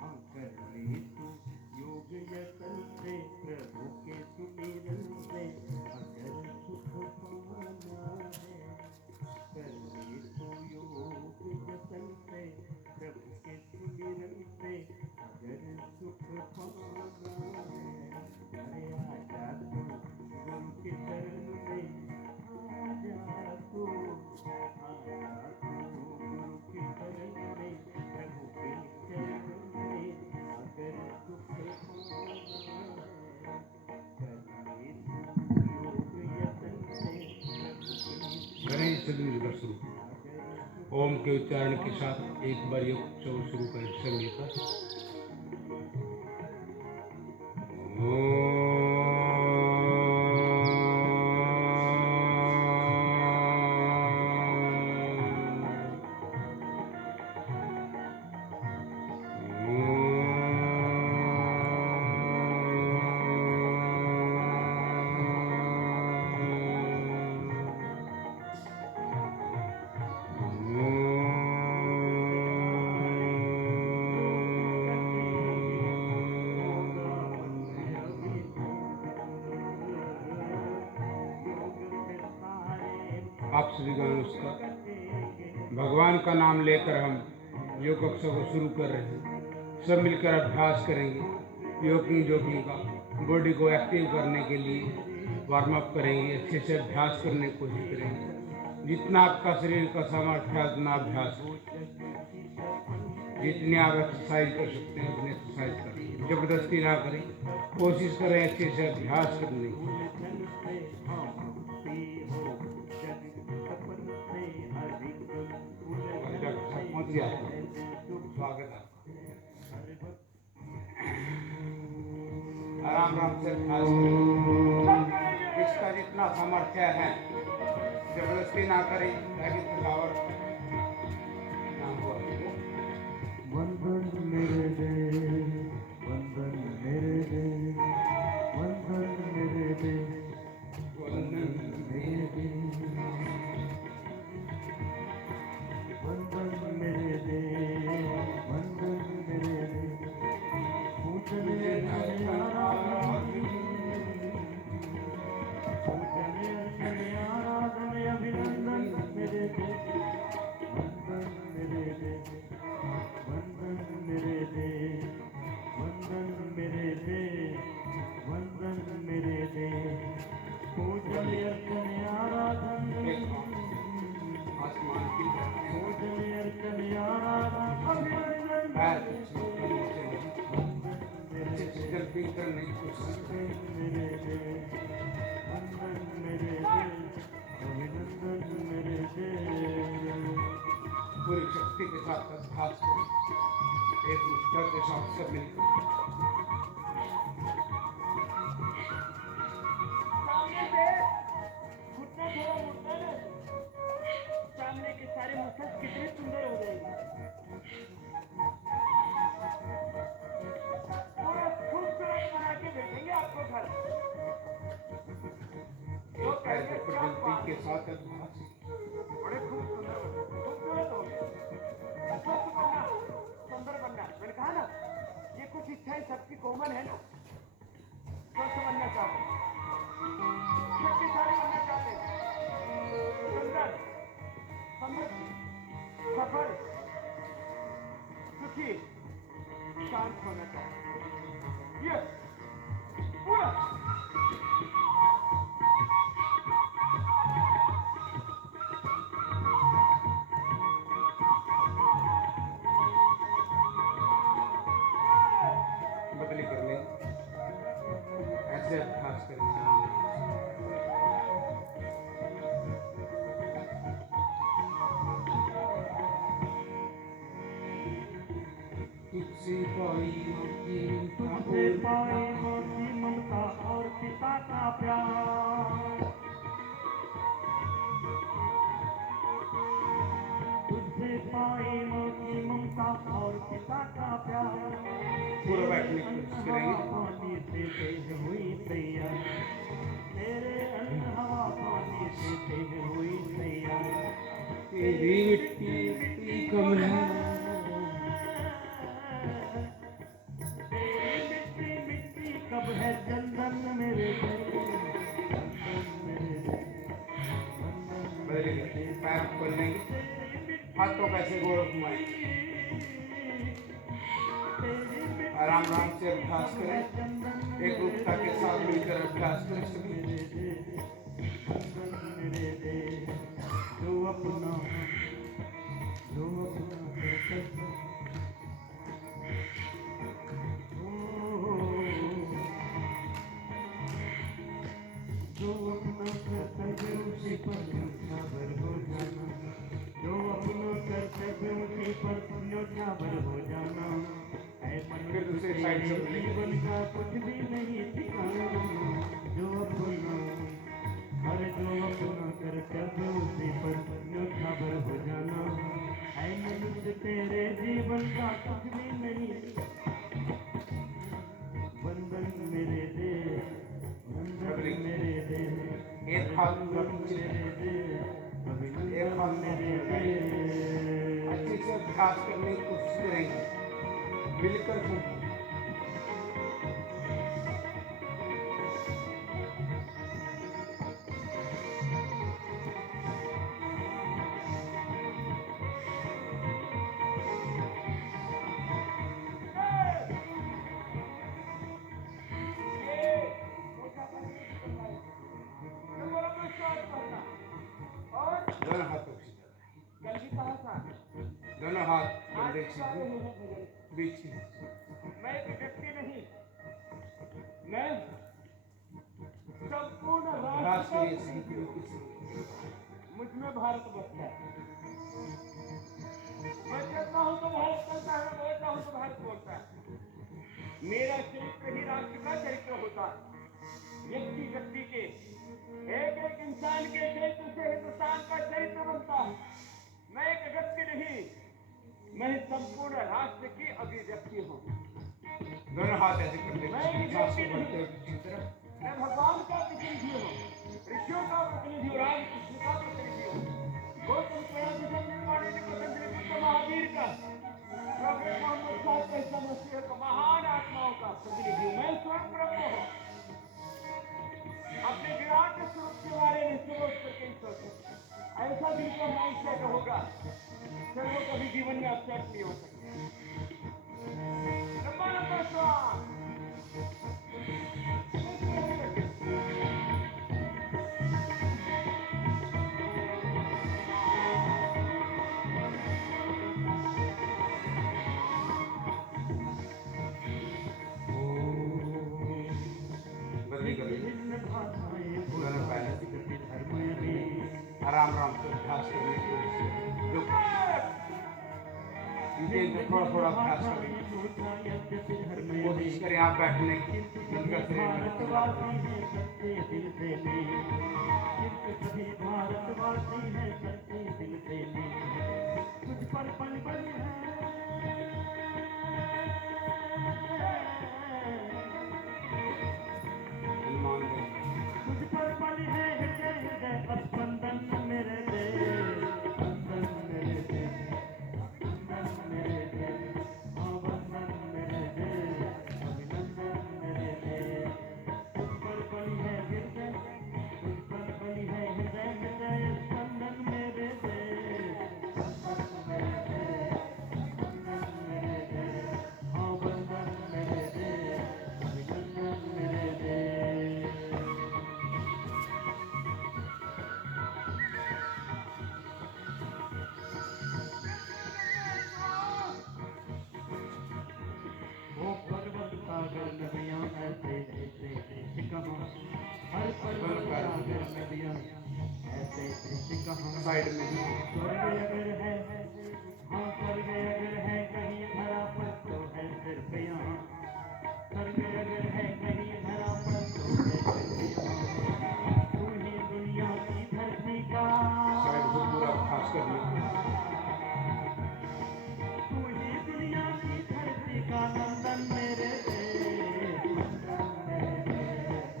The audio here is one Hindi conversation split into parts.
कर ले तू योग यतन से प्रभु के सुमिरन से अगर सुख पाना है। कर ले तू योग यतन से प्रभु के सुमिरन से अगर सुख पाना है। अरे आजा तू गुरु के चरण में, आजा तू, आजा तू गुरु के चरण में, प्रभु के चरण में अगर सुख पाना है। कर ले तू योग यतन से प्रभु के गणेश चलिए शुरू। ओम के उच्चारण के साथ एक बार योग शुरू करें सब मिलकर। आप सभी का नमस्कार। भगवान का नाम लेकर हम योग कक्षा को शुरू कर रहे हैं। सब मिलकर अभ्यास करेंगे जोगिंग का। बॉडी को एक्टिव करने के लिए वार्म अप करेंगे, अच्छे से अभ्यास करने की कोशिश करेंगे। जितना आपका शरीर का सामर्थ्य है उतना अभ्यास करें। जितनी आप एक्सरसाइज कर सकते हैं उतनी एक्सरसाइज करें, जबरदस्ती ना करें। कोशिश करें अच्छे से अभ्यास करने की। स्वागत है आराम आराम से जिसका जितना सामर्थ्य है जबरदस्ती ना करें ताकि थकावट ना हो। वंदन मेरे दे, वंदन मेरे दे, वंदन मेरे दे, वंदन मेरे दे, वंदन मेरे दे, वंदन मेरे दे, पूजने आराधन अभिनंदन मेरे दे, वंदन मेरे दे, वंदन मेरे दे, वंदन मेरे दे, वंदन मेरे दे, पूजन अर्चन आराधन, पूजन अर्चन आराधन अभिनंदन मेरे दे, वंदन मेरे दे, अभिनंदन मेरे दे। पूरी शक्ति के साथ अभ्यास करें, एक दूसरे के साथ सब मिलकर। घुटना थोड़ा मुड़ता है ना, सामने के सारे मसल्स कितने सुंदर हो जाएंगे। पूरा खूबसूरत बना के बैठेंगे आपको घर। प्रगति के साथ अभ्यास बड़े खूबसूरत हो गए। स्वस्थ बनना, सुंदर बनना, मैंने कहा ना ये कुछ इच्छाएं सबकी कॉमन है ना। स्वस्थ बनना चाहते हैं, शक्तिशाली बनना चाहते हैं, सुंदर, समृद्ध, सफल, सुखी, शांत होना चाहते हैं। ये पूरा बदली कर लें, ऐसे अभ्यास करें। तुझसे पाई मोती ममता और पिता का प्यार, तुझसे पाई मोती ममता और पिता का प्यार। पूरा बैठने की कोशिश करेंगे। पानी से तेज हुई तैयार, तेरे अन्न हवा पानी से तेज हुई तैयार। तेरी मिट्टी कम है, हाथों कैसे गोल घुमाएं, आराम आराम से अभ्यास करें, एक रूपता के साथ मिलकर अभ्यास करें सभी। जो अपना जो अपना कर्तव्य उसी पर न्योछावर हो जाना, जो अपना कर्तव्य उसी पर न्योछावर हो जाना। ऐ मनुष्य तेरे जीवन का कुछ भी नहीं ठिकाना, जो अपना कर्तव्य उसी पर न्योछावर हो जाना। ऐ मनुष्य तेरे जीवन का कुछ भी नहीं, बंधन मेरे दे, बंधन मेरे दे, एक हाथ पूरा पीछे, एक हाथ मेरे दे। अच्छे से अभ्यास करने की कोशिश करेंगे, मिलकर घूमें। दोनों हाथों की दोनों हाथ कंधे सीधे बीच में। मैं एक व्यक्ति नहीं, मैं संपूर्ण अभ्यास राष्ट्र करिए सही तरीके से। मुझ में भारत बसता है। मैं चलता हूँ तो भारत चलता है, बोलता हूँ तो भारत बोलता है। मेरा चरित्र ही राष्ट्र का चरित्र होता है। व्यक्ति व्यक्ति के, एक एक इंसान के चरित्र से हिंदुस्तान का चरित्र बनता है। मैं एक व्यक्ति नहीं, मैं संपूर्ण राष्ट्र की अभिव्यक्ति हूँ। दोनों हाथ ऐसे करते मैं एक सांस व्यक्ति को भरते नहीं, हुए पीछे की तरफ। मैं भगवान का प्रतिनिधि हूँ, ऋषियों का प्रतिनिधि हूँ, रामकृष्ण का प्रतिनिधि हूँ, गौतम प्रयास निर्माणी पतंजलि बुद्ध महावीर का, प्रॉफेट मोहम्मद साहब कैसा मसीह का, महान आत्माओं का प्रतिनिधि हूँ। मैं स्वयं ब्रह्म हूँ। अपने विराट स्वरूप के बारे में सोच करके ही सोचो। ऐसा दिल का माइंडसेट होगा, फिर वो कभी जीवन में अपसेट नहीं हो सकता। लंबा लंबा श्वास, बदली कर लीजिए। दोनों पैर आराम आराम से अभ्यास करने की कोशिश करें। जो इनके थोड़ा थोड़ा अभ्यास करें, कोशिश करें आप बैठने की, इनका शरीर में भारतवासी है सच्चे दिल से, कुछ पर पल पल है, हनुमान जी कुछ पर पल है हृदय हृदय स्पंदन मेरे दे, बंधन मेरे दे, बंधन मेरे दे, हाँ बंधन मेरे दे, अभिनंदन मेरे दे। कुछ पर पल है हृदय, कुछ पर पल है हृदय हृदय स्पंदन मेरे दे, बंधन मेरे दे, बंधन मेरे दे, हाँ बंधन मेरे दे, अभिनंदन मेरे दे। वो पर्वत सागर नदियाँ ऐसे ऐसे ऐसे कहाँ, हर पर्वत सागर नदियाँ ऐसे ऐसे कहाँ। साइड में भी स्वर्ग अगर है, हाँ स्वर्ग अगर है कहीं धरा पर तो है सिर्फ यहाँ, स्वर्ग अगर है कहीं धरा पर तो है सिर्फ यहाँ। तू ही दुनिया की धरती का, साइड से पूरा अभ्यास करने की कोशिश करें। तू ही दुनिया की धरती का नंदन मेरे दे, नंदन मेरे दे,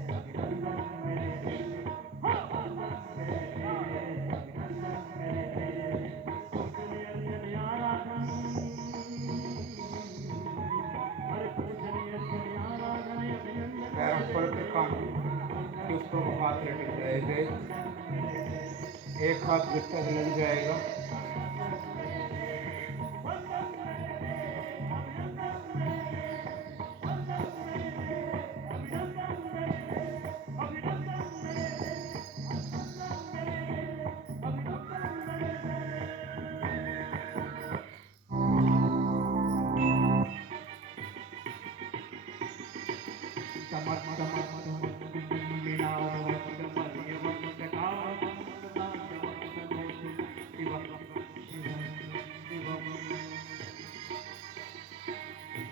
अभिनंदन मेरे दे, हाँ नंदन मेरे दे, अभिनंदन मेरे दे। पूजन अर्चन आराधन, हरे पूजन अर्चन आराधन अभिनंदन पैरों मेरे पर दे, के कान के ऊपर वो हाथ लटक जाएंगे, एक हाथ गिरता लग जाएगा,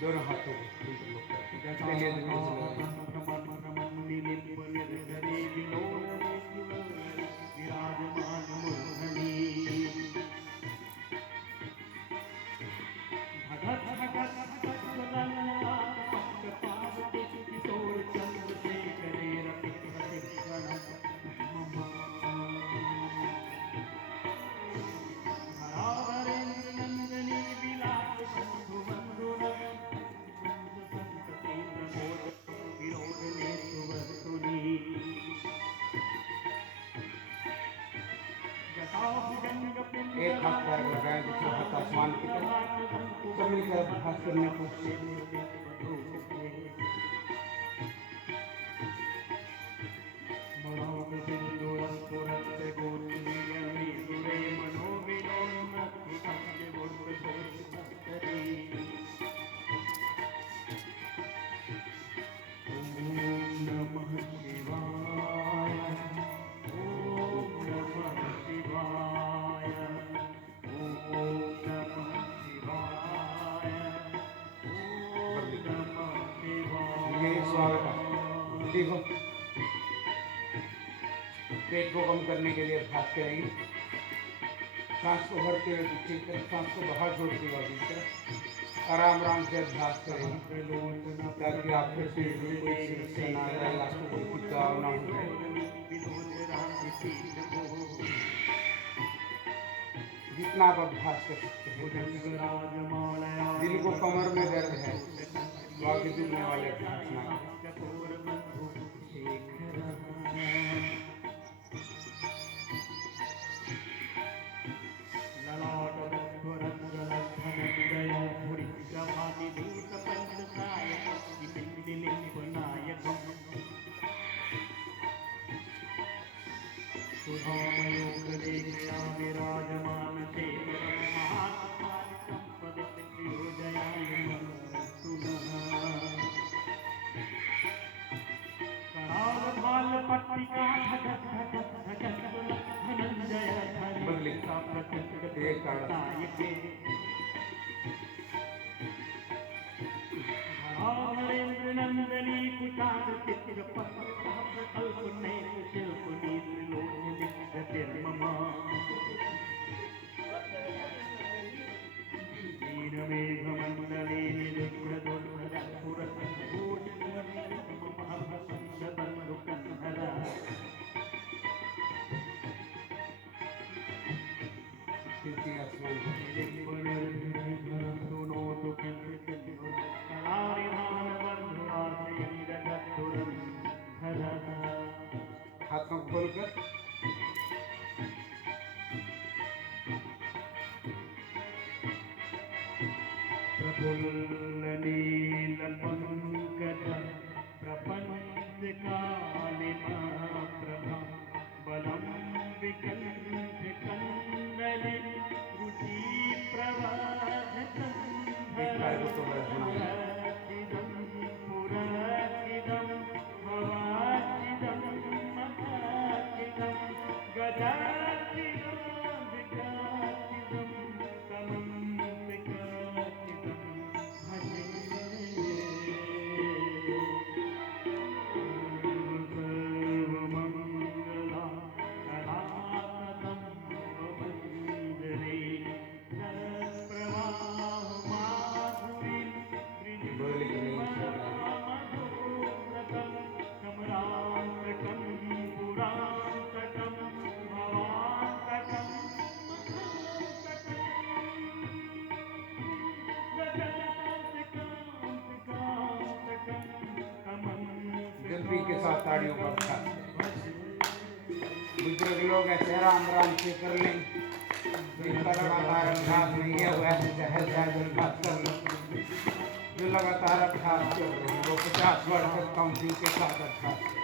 दोनों हाथों को चलिए एक हाथ पैर लगाएं, दूसरा हाथ आसमान की तरफ, सब मिलकर अभ्यास करने को ठीक हो। पेट को कम करने के लिए अभ्यास करेंगे। सांस को भरते हुए पीछे की तरफ, सांस को बाहर छोड़ते हुए आगे की तरफ आराम आराम से अभ्यास करेंगे, ताकि आपके शरीर में कोई समस्या ना आए, आपको कोई खिंचाव ना हो। जितना आप अभ्यास कर सकते हैं। जिनको कमर में दर्द है, बाकी दुखने वाले अभ्यास ना करें। हाथों को खोलकर प्रफुल्ल नील पंकज प्रपंच कालिमा प्रभा बलम विकंठ कंदलि रुचि प्रवाचिदं पुराचिदं भवाचिदं महाचिदं गजाचिदं विकाचिदं तमं विकाचिदं भजे सर्वमंगला कलाकदं भवञ्जरे सत्प्रवाह माधुरीं त्रिजगन्महामधुव्रतं कमलांतकं पुरांतकं भवांतकं जल्दी के साथ ताड़ियों का अभ्यास करें। बुजुर्ग लोग ऐसे आराम आराम से कर लें, जिनका लगातार अभ्यास नहीं है वो ऐसे सहज सहज अभ्यास कर लें। जो लगातार अभ्यास कर रहे हैं वो 50 वर्ष तक काउंटिंग के साथ अभ्यास करें।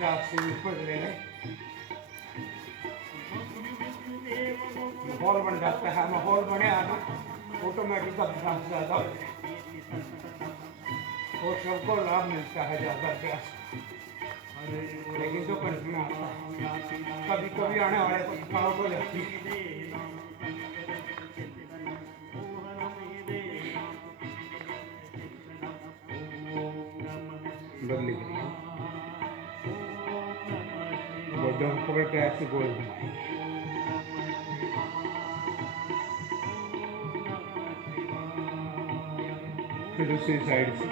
50 से ऊपर ले लें, माहौल बन जाता है। माहौल बने आना ऑटोमेटिक अभ्यास ज़्यादा हो जाए और सबको लाभ मिलता है ज़्यादा अभ्यास। लेकिन जो कंठ में आता है कभी कभी आने वाले को थकावट हो जाती है। बदली गोड्डों को पकड़ के ऐसे गोल घुमाएं, फिर दूसरी साइड से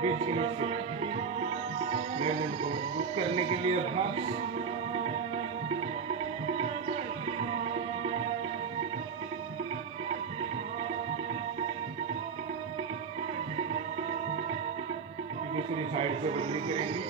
बीच के नीचे गर्दन को मजबूत करने के लिए अभ्यास। दूसरी साइड से बदली करेंगे।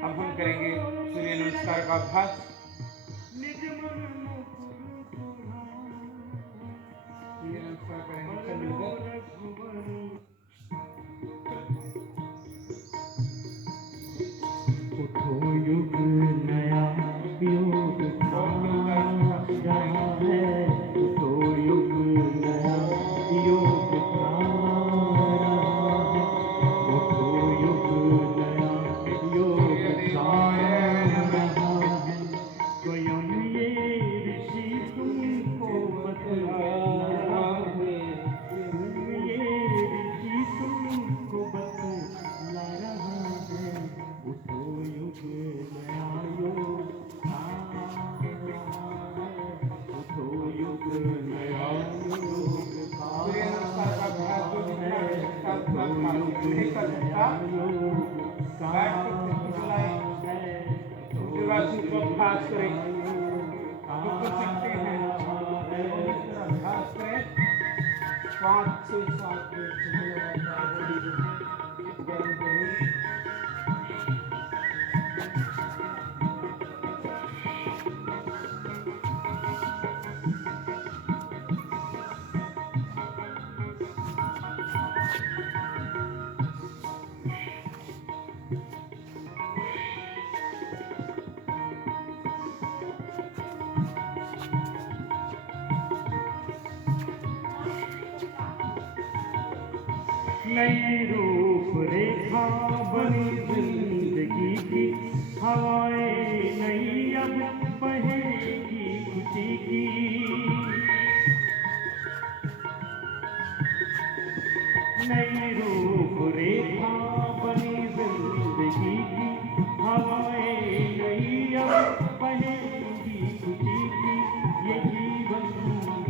अब हम करेंगे सूर्य नमस्कार का अभ्यास। सूर्य नमस्कार करेंगे सब मिलकर। उठो युग नया योग रहा है, उठो युग नया योग रहा है, उठो युग नया योग रहा है। स्वयं ये ऋषि तुमको बतला है, ये ऋषि तुमको बतला रहा है। उठो युग नया योग उठो युग नया योग सूर्य नमस्कार का अभ्यास जो जितना बैठ कर चलाएं, योगासन को अभ्यास करें, जो कर सकते हैं अभ्यास करें। 5 से 7 नई रूप रेखा बनी जिंदगी की, हवाएं नई अब बहेगी खुशी की। नई रूप रेखा बनी जिंदगी की, हवाएं नई अब बहेगी खुशी की। ये जीवन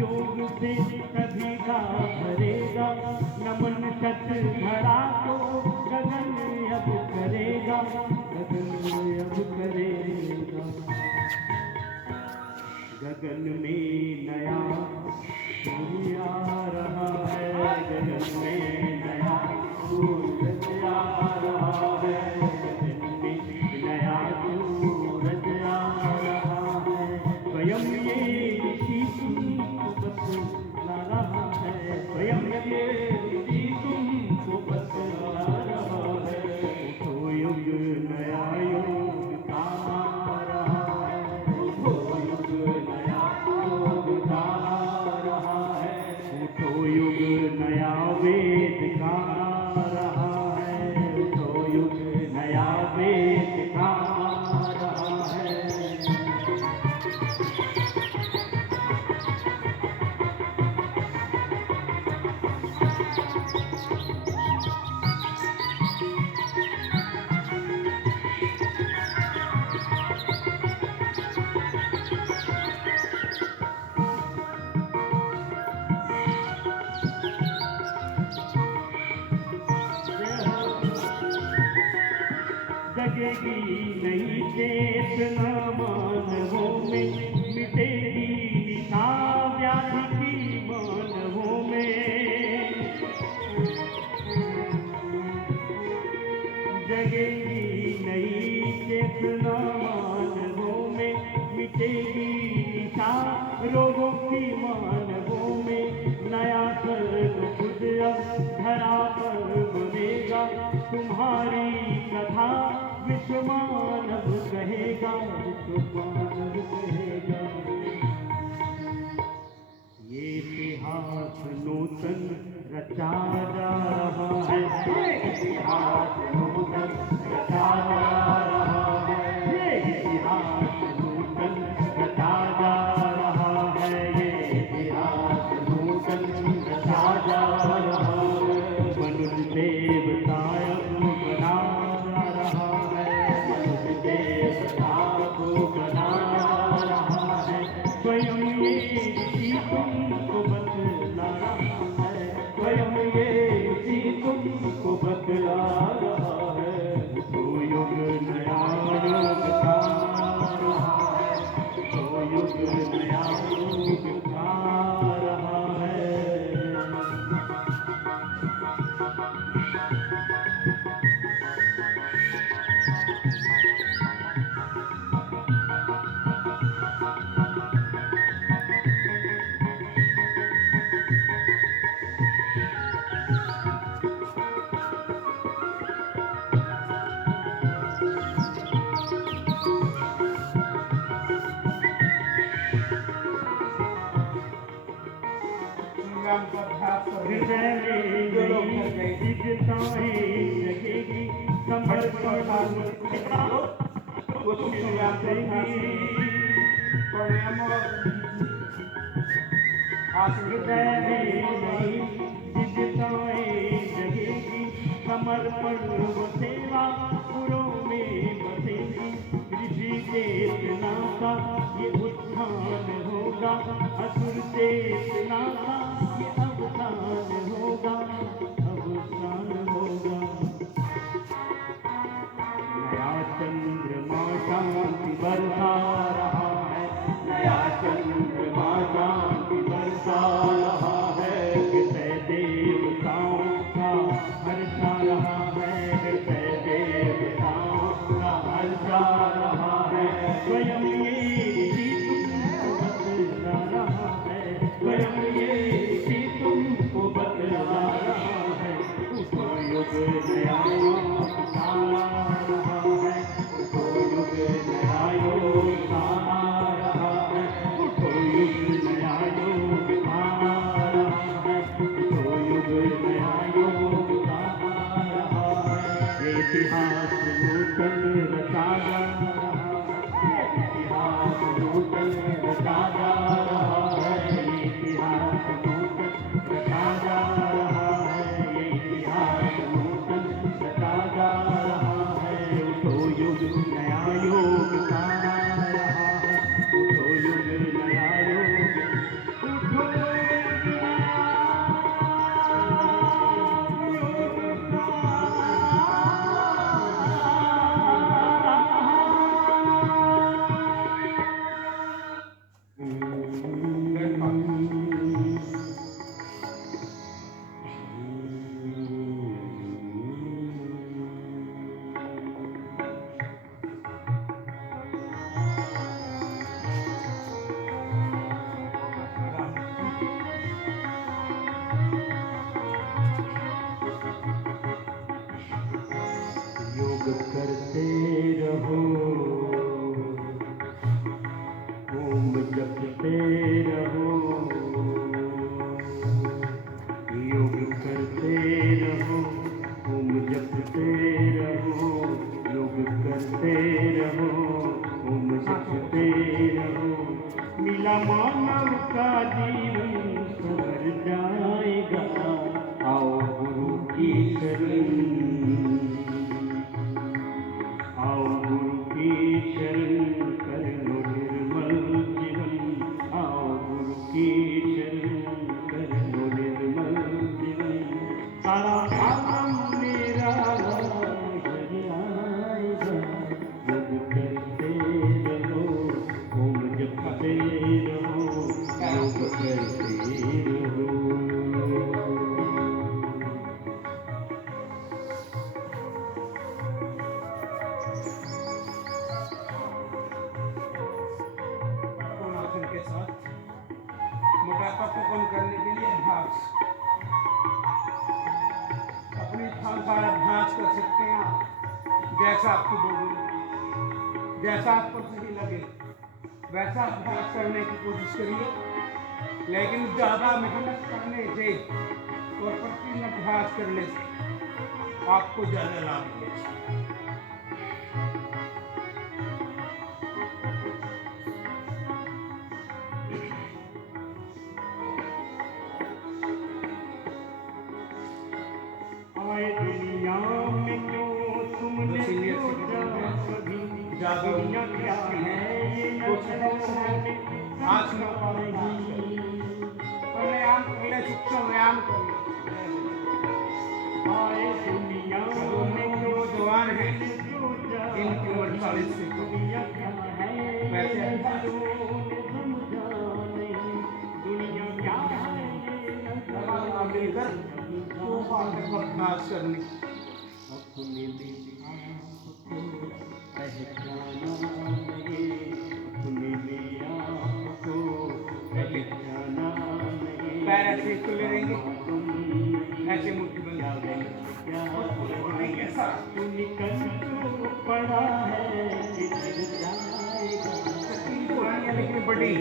योग से कभी का भरेगा, नमन सच धरा को गगन अब करेगा, गगन अब करेगा। चेतना मानवों में मिटेगी निशा व्याधि की मानवों में जगेगी नई चेतना मानवों में मिटेगी निशा रोगों की मानवों में नया स्वर्ग खुद अब धरा पर बनेगा तुम्हारी कथा विश्व मानव कहेगा विश्व मानव कहेगा ये इतिहास नूतन रचा जा रहा है इतिहास नूतन रचा जा रहा है ये इतिहास नूतन रचा जा रहा है ये इतिहास नूतन रचा जा रहा है मनुष्य देवता बना जा रहा है मनुष्य देवता को बना रहा है स्वयं ये ऋषि तुमको बतला रहा है स्वयं ये ऋषि तुमको बतला रहा है तो युग नया युग का रहा है तो युग नया युग का रहा है संग्राम का अभ्यास कर रहे हृदय हैं। में जो लोग थक गए जिगताएं लगेगी समर्पण वो संग्राम का अभ्यास प्राणायाम और आसन हृदय में जिगताएं लगेगी समर्पण व सेवा पुरों में बसेगी ऋषि चेतना का ये उत्थान होगा असुर चेतना का ये अवसान होगा अवसान होगा नया चंद्रमा शांति बरसा रहा है नया चंद्रमा शांति बरसा रहा है हृदय देवताओं का हर्षा रहा है हृदय देवताओं का हर्षा रहा है स्वयं ये ऋषि तुमको बतला रहा है स्वयं ये ऋषि तुमको बतला रहा है उसको युग नया युग आ रहा है उसको युग नया युग आ रहा है उसको युग नया युग आ रहा है उसको युग नया युग आ रहा है ये इतिहास नूतन रचा जा रहा है ये इतिहास व्यापक को कम करने के लिए अभ्यास, अपनी इच्छानुसार अभ्यास कर सकते हैं आप, जैसा आपकी बॉडी, जैसा आपको सही लगे वैसा अभ्यास करने की कोशिश करिए। लेकिन ज़्यादा मेहनत करने से और प्रतिदिन अभ्यास करने से आपको ज़्यादा लाभ मिलेगा। दुनिया में क्यों तुमने सोचा कभी, दुनिया क्या है ये न आज न व्यायाम पहले सूक्ष्म व्यायाम करिए। दुनिया में क्यों जवान है सोचा इनकी उम्र 40 से दुनिया क्या है वैसे समझा नहीं, दुनिया क्या है मिलकर अभ्यास करने अपने पहचाना नहीं, अपने आपको पहचाना नहीं। पैर ऐसे खुले रहेंगे, ऐसे मुट्ठी बंद क्या तू निकल जो पड़ा है किधर जाएगा, लेकिन बड़ी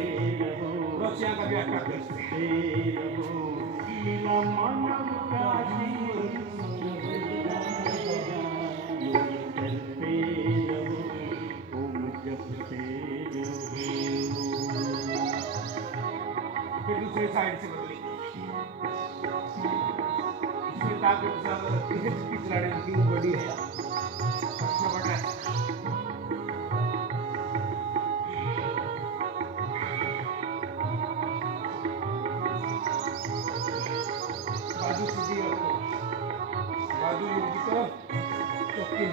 रोशिया का व्याख्या करते मिला मानव का फिर दूसरी साइड से बदली, इसमें ताकत ज्यादा लगती है जिसकी खिलाड़ी की बड़ी है, अच्छा बड़ा है। बाजू सीधी रखो, बाजू की तरफ चक्की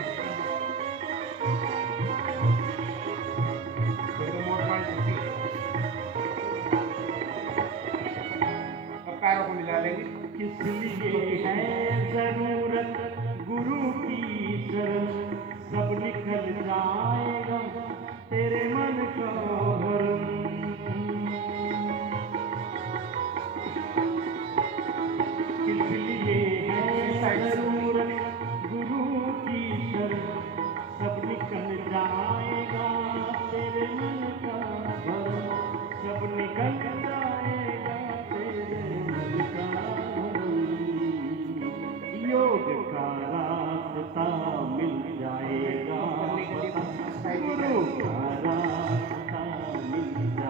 पैरों को मिला लेंगे। किस लिए है जरूरत गुरु की शरण, सब निकल जाएगा तेरे मन का भरम। किस लिए है जरूरत गुरु की शरण, सब निकल जाएगा तेरे मन का भरम, सब निकल जाएगा तेरे मन का भरम। योग का रास्ता मिल जाएगा, गुरु का रास्ता मिल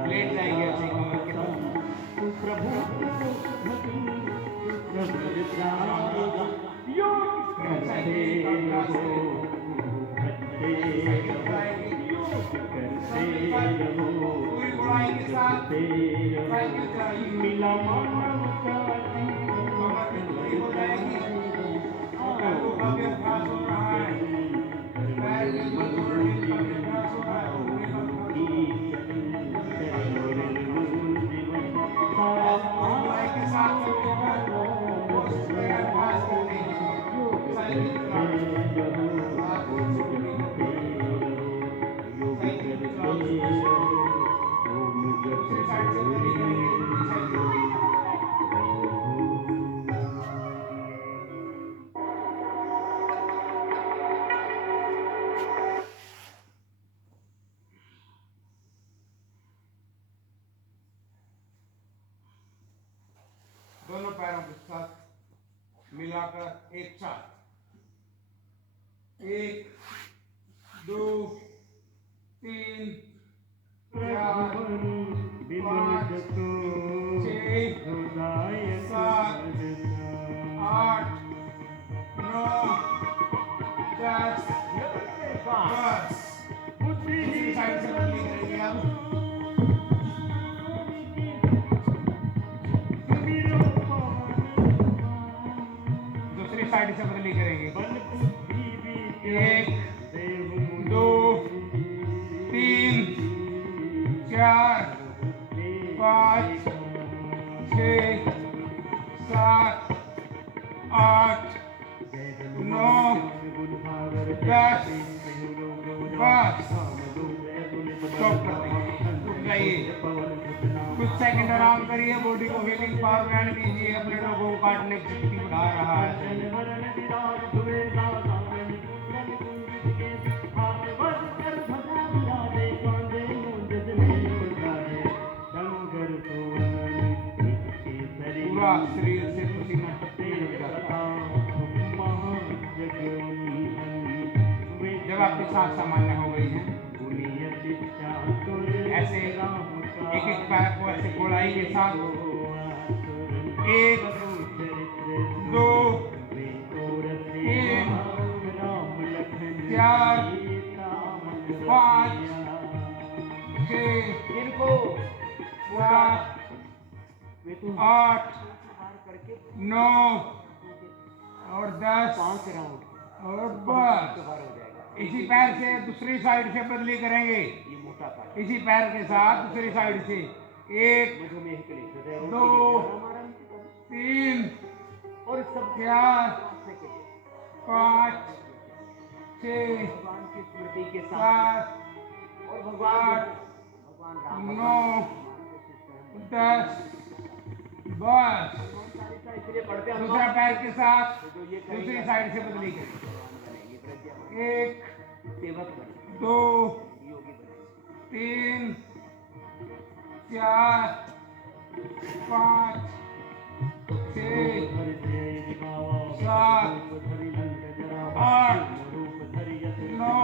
लेट जाएंगे ऐसे कमर के जाएगा, तू प्रभु प्रभु जाएगा। योग करते रहो, भजते रहो, योग करते रहो, भजते रहो, मिला मानव का हो जाएगी, पैरों का भी अभ्यास हो रहा है, पैर में जोड़ने का भी अभ्यास हो रहा है, के साथ अभ्यास करने दोनों पैरों के साथ मिलाकर एक साथ, 1 2 3 4 5 6 7 8 9 10 बस। दूसरी साइड से बदली करेंगे आप, दूसरी साइड से बदली करेंगे, 1 2 3 4 5 6 7 8 9 10 बस। स्टॉप कर देंगे, रुक जाइए, कुछ 5 सेकंड आराम करिए, बॉडी को हीलिंग पावर ग्रहण कीजिए। अपने लोगों को काटने की शक्ति बढ़ा रहा है। पूरा शरीर से पसीना निकल जाता है। जब आपकी सांस सामान्य हो गई है, ऐसे एक एक पैर को ऐसे गोलाई के साथ 1 2 3 4 5 6 7 8 9 और 10 और बस। इसी पैर से दूसरी साइड से बदली करेंगे। इसी पैर के साथ दूसरी साइड से 1 2 3 4 5 6 7 8 9 10 बस। दूसरा पैर के साथ दूसरी साइड से बदली करें। 1 2 3 4 5 6 7 8 9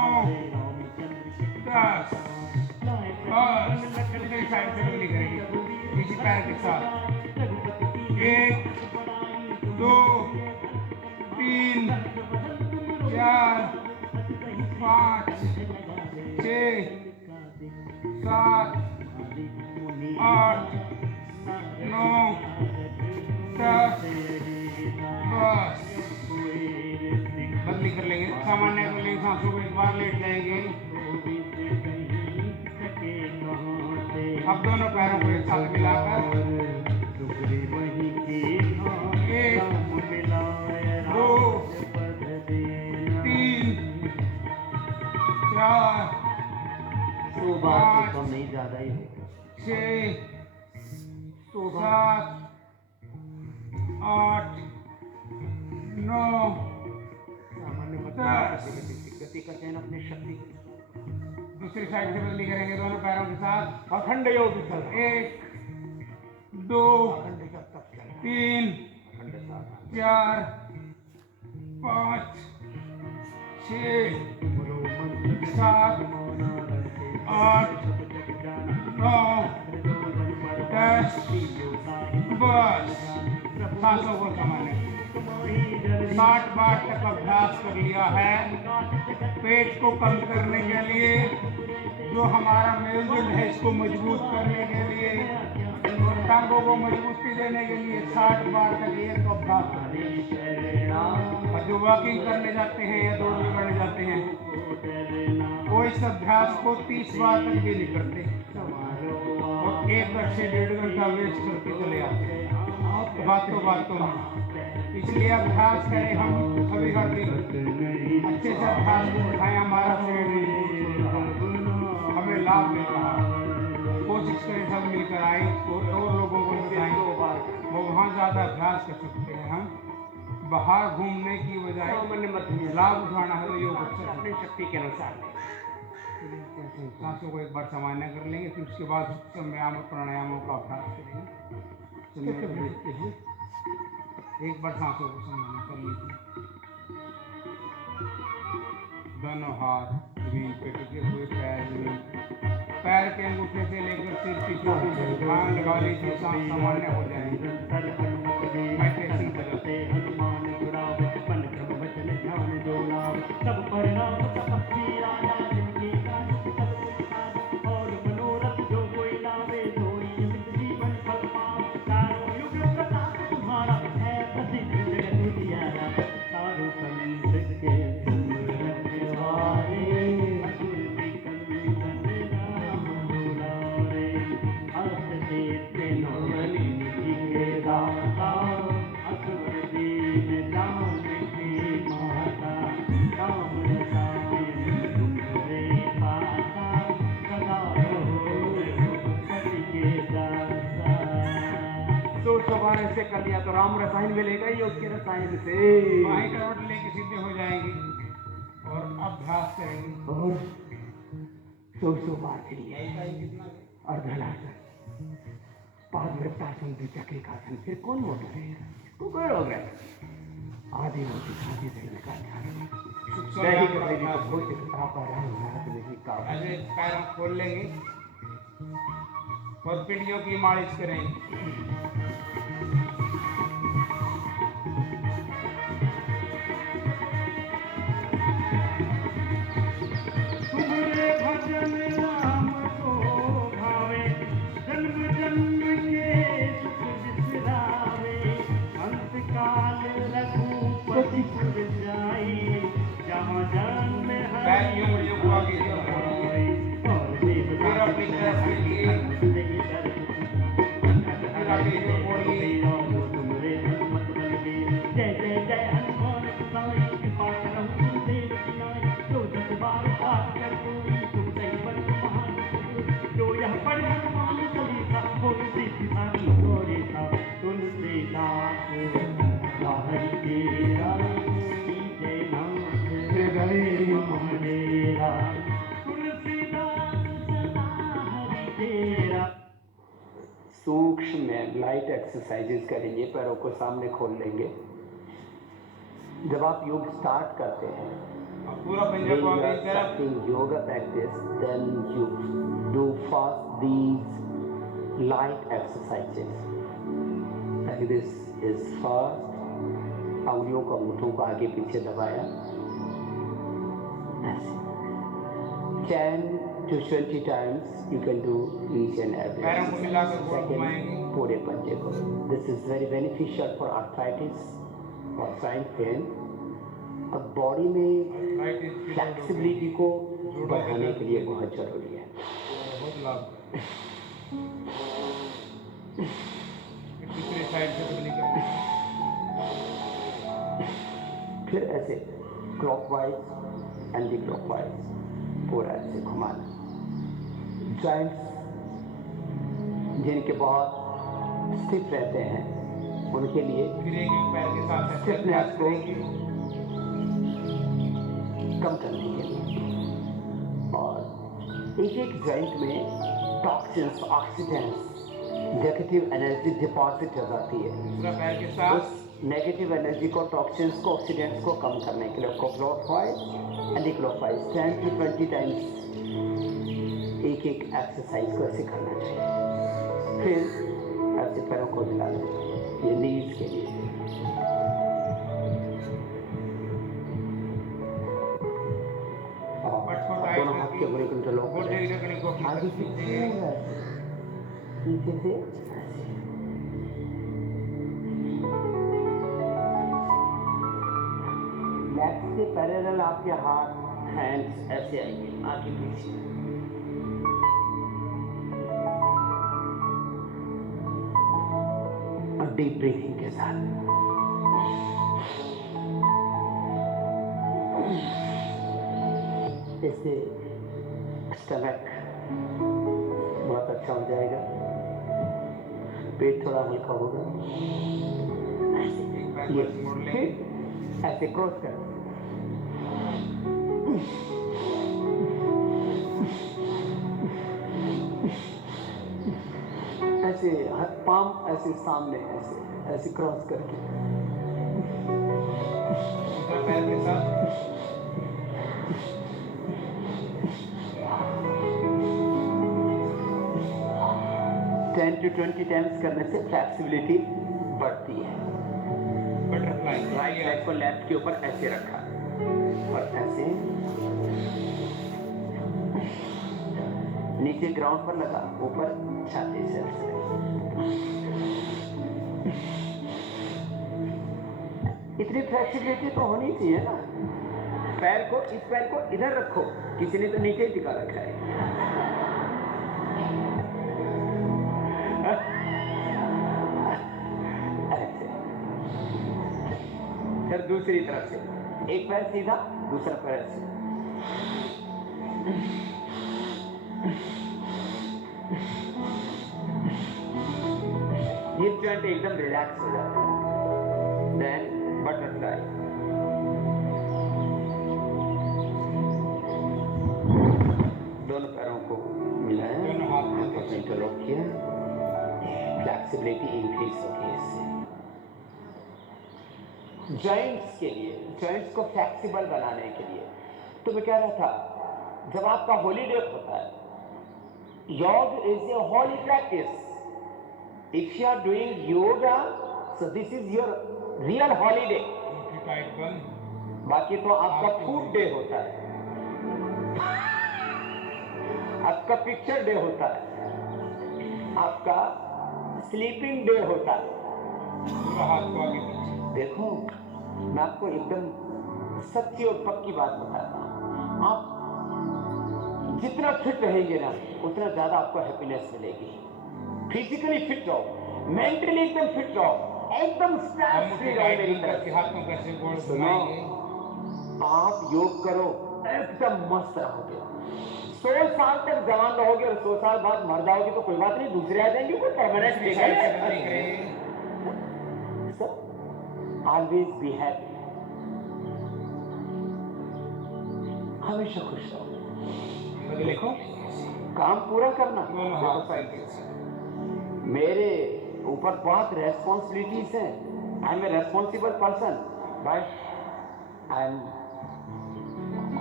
10 बस। दूसरी साइड से बदली करेंगे इसी पैर के साथ। 1 2 3 4 5 6 7 8 9 10 बस। बदली कर लेंगे, सामान्य कर लेंगे। सांसों को एक बार लेट जाएंगे। अब दोनों पैरों को एक साथ मिलाकर 1 2 3 4 5 नहीं ज्यादा ही 6 7 8 9 10 गति का चयन अपनी शक्ति। दूसरी साइड से बदली करेंगे दोनों पैरों के साथ। अखंड योग 1 2 3 4 5 6 7 8 9 10 बस। सांसों को सामान्य 60 बार तक अभ्यास कर लिया है। पेट को कम करने के लिए, जो हमारा मेरुदंड है इसको मजबूत करने के लिए, टांगों को मजबूती देने के लिए 60 बार तक ये तो अभ्यास करें। और जो वॉकिंग करने जाते हैं या दौड़ने करने जाते हैं, वो इस अभ्यास को 30 बार तक भी नहीं करते और 1 से 1.5 घंटा वेस्ट करके चले आते हैं बातों में। इसलिए अभ्यास करें हम सभी हर दिन अच्छे से अभ्यास को उठाएं। हमारा शरीर हमें लाभ मिल रहा है। कोशिश करें सब मिलकर आए और लोगों को बताएं, वो वहाँ ज़्यादा अभ्यास कर सकते हैं। हम बाहर घूमने की बजाय लाभ उठाना है तो योग अपनी शक्ति के अनुसार। सांसों को एक बार सामान्य कर लेंगे, फिर उसके बाद व्यायाम और प्राणायामों का अभ्यास करेंगे। एक बार सांसों को सामान्य कर लीजिए। दोनों हाथ जमीन पे टिके हुए, पैर के अंगूठे से लेकर सिर की चोटी तक ध्यान लगा लीजिए। सांस सामान्य हो जाएगी। मेडिटेशन करते हनुमान जुड़ावे, मन क्रम वचन ध्यान जो लाभ, सब परिणाम तपस्वी राजा जिनके कार्य सब कुछ और मनोरथ जो कोई लावे, सोई अमित जीवन फल पावे। चारों युग प्रताप तुम्हारा है प्रसिद्ध जगत उजियारा, साधु संत के सिमरन निवारे, असुर निकंदन राम दुलारे, हस्त देते नवनी निधि के दाता, असुर दीन जान की माता, राम रता भगवान ऐसे कर लिया तो राम रसायन मिलेगा योग के रसायन से। बाएं करवट लेके सीधे हो जाएंगे और अभ्यास करेंगे। और 100 बार फिरिए। अर्धलासन, पादवृत्तासन, द्विचक्रिकासन, फिर कौन मोटा रहेगा? इसको कोई रोग रहेगा। आदि रोटी खाती रहने का ध्यान। दैहिक वैदिक भौतिक तापाराम नाथ नहीं का। ऐसे पैरों खोल लेंगे और पीढ़ियों की मालिश करेंगे। तुम्हारे भजन नाम को भावे, जन्म जन्म के सुख बिसरावे। अंतकाल रघुपति पुर जाई, जहाँ जन्म पैर यूं मुड़ियों को आगे की ओर मोड़िए। और देवता फिर अपनी तरफ देखिए। फिर आगे की ओर मोड़िए। तुमरे हनुमत बल में, जय जय जय हनुमान गोसाई। कृपा करहु गुरुदेव की नाई, जो 10 बार पाठ कर कोई, तुम सही बल महान गुरु। जो यह पढ़े हनुमान चालीसा, होय सिद्धि साखी गोरे सा। तुलसीदास हरि तेरा, जय नाथ हरे मेरा। तुलसीदास सदा हरि तेरा। सूक्ष्म में लाइट एक्सरसाइजेस करेंगे, पैरों को सामने खोल लेंगे। जब आप योग स्टार्ट करते हैं, अब पूरा पंजा when को you आगे are की तरफ। starting yoga practice, then you do first these light exercises. Like this is first. अंगुलियों को अंगूठों को आगे पीछे दबाया। ऐसे 10 to 20 times you can do each and every पैरों को मिलाकर exercise. गोल घुमाएंगे। Second, पूरे पंजे को। This is very beneficial for arthritis or joint pain. और बॉडी में राइट इज फ्लेक्सिबिलिटी को बढ़ाने के लिए बहुत जरूरी है। बहुत लाभ। दूसरी साइड से बदली कर। फिर ऐसे क्लॉकवाइज एंटी क्लॉकवाइज पूरा ऐसे घुमाना। जॉइंट्स जिनके बहुत स्टिफ रहते हैं उनके लिए फिर एक पैर के साथ ऐसे स्टिफनेस अभ्यास को करेंगे। कम करने के लिए। और एक एक जॉइंट में toxins, oxidants, negative energy deposit हो जाती है। दूसरा पैर के साथ उस नेगेटिव एनर्जी को, टॉक्सिन्स को, ऑक्सीडेंट्स को कम करने के लिए clockwise, anti clockwise 10 to 20 times एक एक एक्सरसाइज को ऐसे करना चाहिए। फिर ऐसे पैरों को मिला दें, ये नीज के लिए। और दोनों हाथ के बुरे को लॉक गोटे करें। रगड़ी को अपनी आगे तरफ पीछे खींचेंगे। पूरा ऐसे, पीछे से ऐसे। लेफ्ट से पैरेलल आपके हाथ, हैंड्स ऐसे आएंगे आगे पीछे। और डीप ब्रीथिंग के साथ इससे स्टमक बहुत अच्छा हो जाएगा, पेट थोड़ा हल्का होगा। एक पैर ये को मोड़ लेंगे। फिर ऐसे क्रॉस कर, ऐसे हाथ पाम ऐसे सामने ऐसे ऐसे क्रॉस करके। दूसरा पैर के साथ 10 to 20 टाइम्स करने से फ्लेक्सिबिलिटी बढ़ती है। बटरफ्लाई राइट लेग को लेफ्ट के ऊपर ऐसे रखा और ऐसे नीचे ग्राउंड पर लगा, ऊपर छाती से ऐसे। इतनी फ्लेक्सिबिलिटी तो होनी चाहिए ना। पैर को, इस पैर को इधर रखो, किसी ने तो नीचे ही टिका रखा है। ऐसे फिर दूसरी तरफ से एक पैर सीधा, दूसरा पैर ऐसे। ये जॉइंट एकदम रिलैक्स हो जाते हैं। देन बटरफ्लाई, दोनों पैरों को मिलाया, दोनों हाथों हाथों को इंटरलॉक किया, फ्लेक्सिबिलिटी इंक्रीज होगी इससे। जॉइंट्स के लिए, जॉइंट्स को फ्लेक्सिबल बनाने के लिए, तो मैं कह रहा था जब आपका हॉलीडे होता है, yog is a holy practice. If you are doing yoga, so this is your real holiday. Tight बंद, बाकी तो आपका फूड डे होता है, आपका पिक्चर डे होता है, आपका स्लीपिंग डे होता है। पूरा हाथ को आगे पीछे। देखो, मैं आपको एकदम सच्ची और पक्की बात बताता हूँ, आप जितना फिट रहेंगे ना, उतना ज्यादा आपको हैप्पीनेस मिलेगी। फिजिकली फिट रहो, मेंटली एकदम फिट रहो, एकदम स्ट्रेस फ्री रहो। मेरी तरफ से हाथों कैसे गोल सुनो, आप योग करो, एकदम मस्त रहोगे। 100 साल तक जवान रहोगे और 100 साल बाद मर जाओगे तो कोई बात नहीं, दूसरे आ जाएंगे, कोई परमानेंट लेगा। ऑलवेज बी हैप्पी, हमेशा खुश रहो। देखो, काम पूरा करना। देखो साइड, मेरे ऊपर बहुत रेस्पॉन्सिबिलिटीज हैं। I am a responsible person, but I am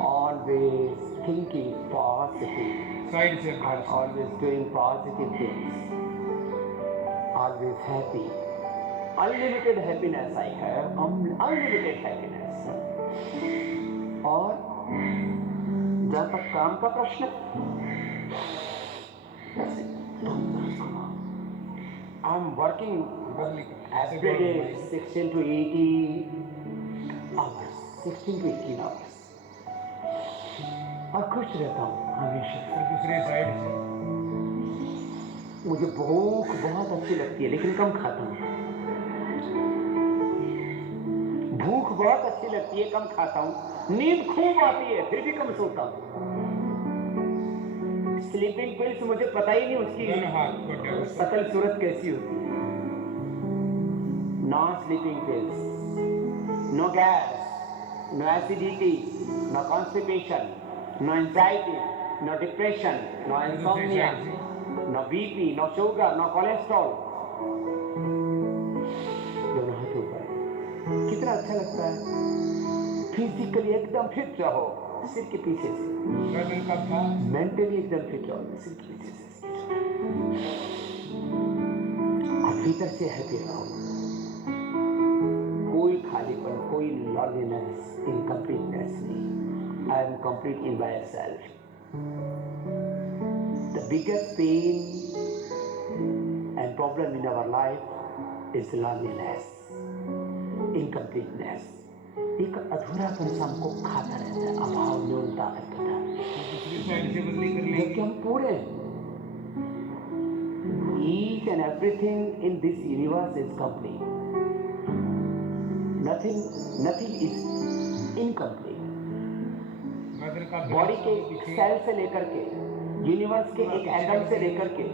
always thinking positive, side से I am always doing positive things, always happy. Unlimited happiness I have, unlimited happiness. और जहां तक काम का प्रश्न, I am working every day 16 to 18 hours, 16 to 18 hours, और खुश रहता हूँ हमेशा। दूसरे साइड से मुझे भूख बहुत अच्छी लगती है, लेकिन कम खाता हूँ। भूख बहुत अच्छी लगती है, कम खाता हूँ। नींद खूब आती है, फिर भी कम सोता हूँ। स्लीपिंग पिल्स मुझे पता ही नहीं उसकी सकल सूरत कैसी होती है। No sleeping pills, no gas, no acidity, no constipation, no anxiety, no depression, no insomnia, no BP, no sugar, no cholesterol. दोनों हाथ ऊपर, कितना अच्छा लगता है। फिजिकली एकदम फिट रहो, सिर के पीछे से, मेंटली एकदम फिट रहो, सिर के पीछे से, और भीतर से हैप्पी रहो। कोई खालीपन, कोई लॉन्लीनेस, इनकम्प्लीटनेस नहीं। I am complete in myself. The biggest pain and problem in our life is loneliness, incompleteness. एक अधूरापन हमको खाता रहता है, अभाव, न्यूनता, अल्पता। जबकि हम पूरे, each and everything in this universe is complete. Nothing is incomplete. Body के सेल से लेकर के, यूनिवर्स के एक एटम से लेकर के,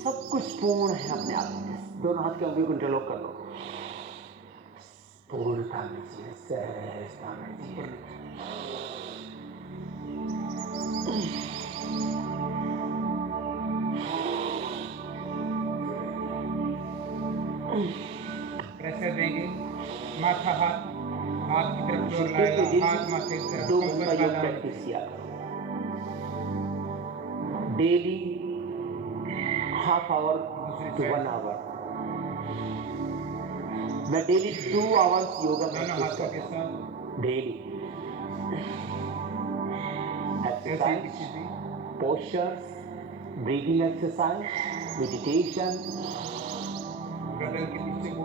सब कुछ पूर्ण है अपने आप में। दोनों हाथ के अंगुली को इंटरलॉक कर लो, पूर्णता में जिए, सहजता में जिए। प्रेशर देंगे, माथा हाथ की तरफ जोर लाएगा, हाथ माथे की तरफ। 2 घंटा योग प्रैक्टिस किया करो daily, half hour to 1 hour। मैं डेली 2 hours योगा प्रैक्टिस करता हूँ daily. Exercise, postures, breathing exercise, meditation. गर्दन के पीछे को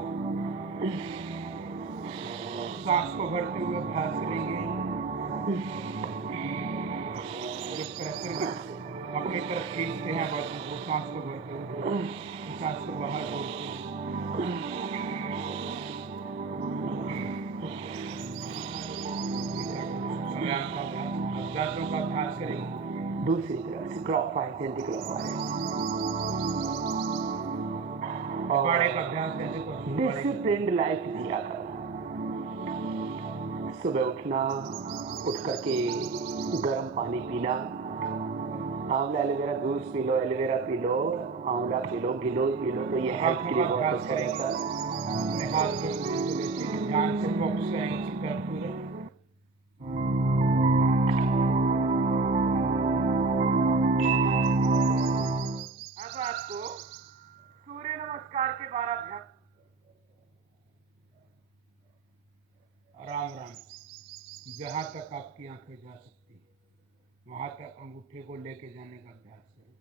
सांस को भरते हुए अभ्यास करेंगे। जब प्रेशर अपनी तरफ खींचते हैं बाजू को, सांस को भरते हुए, सांस को बाहर छोड़ते हैं। दांतों का अभ्यास करेंगे। दूसरी तरफ से क्लॉकवाइज, एंटी क्लॉकवाइज। पखवाड़े का अभ्यास कैसे करो? डिसिप्लिन्ड लाइफ जिया करो। सुबह उठना, उठ करके गर्म पानी पीना, आंवला aloe vera juice P low, aloe vera P low, आंवला पी लो, गिलोय पी लो, तो ये हेल्थ के लिए बहुत अच्छा रहता है। अपने हाथ में उंगली को लेके ध्यान से फोकस करेंगे उसी तरफ पूरे। अब आपको सूर्य नमस्कार के 12 अभ्यास। आराम आराम से जहाँ तक आपकी आंखें जा सकती हैं वहाँ तक अंगूठे को लेके जाने का अभ्यास करें।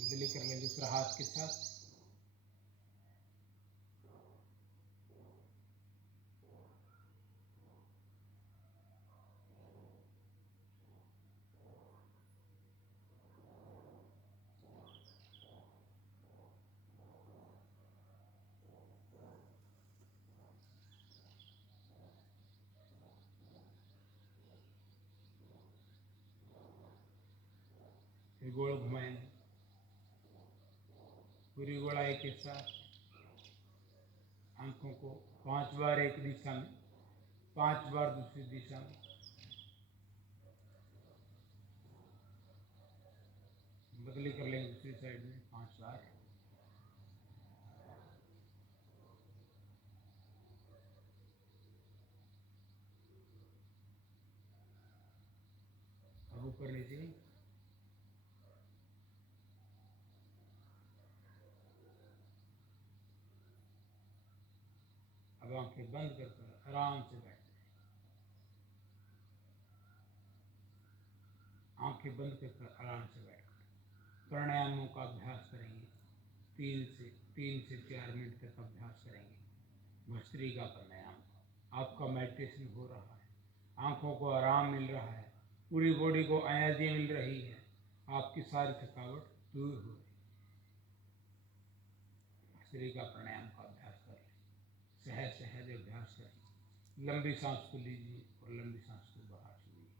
बदली कर लें दूसरा हाथ के साथ। फिर गोल घुमाएंगे पूरी गोलाई के साथ। आंखों को 5 बार एक दिशा में, 5 बार दूसरी दिशा में। बदली कर लेंगे दूसरी साइड में 5 बार। अब ऊपर नीचे। अब आंखें बंद कर आराम से बैठ जाए। आंखें बंद कर आराम से बैठ कर प्राणायामों का अभ्यास करेंगे। 3 से 4 मिनट तक अभ्यास करेंगे। भस्त्रिका प्राणायाम। आपका मेडिटेशन हो रहा है, आंखों को आराम मिल रहा है, पूरी बॉडी को एनर्जी मिल रही है, आपकी सारी थकावट दूर हो रही है। भस्त्रिका प्राणायाम का अभ्यास कर लें। सहज सहज अभ्यास करें। लंबी सांस को लीजिए और लंबी सांस को बाहर छोड़िए।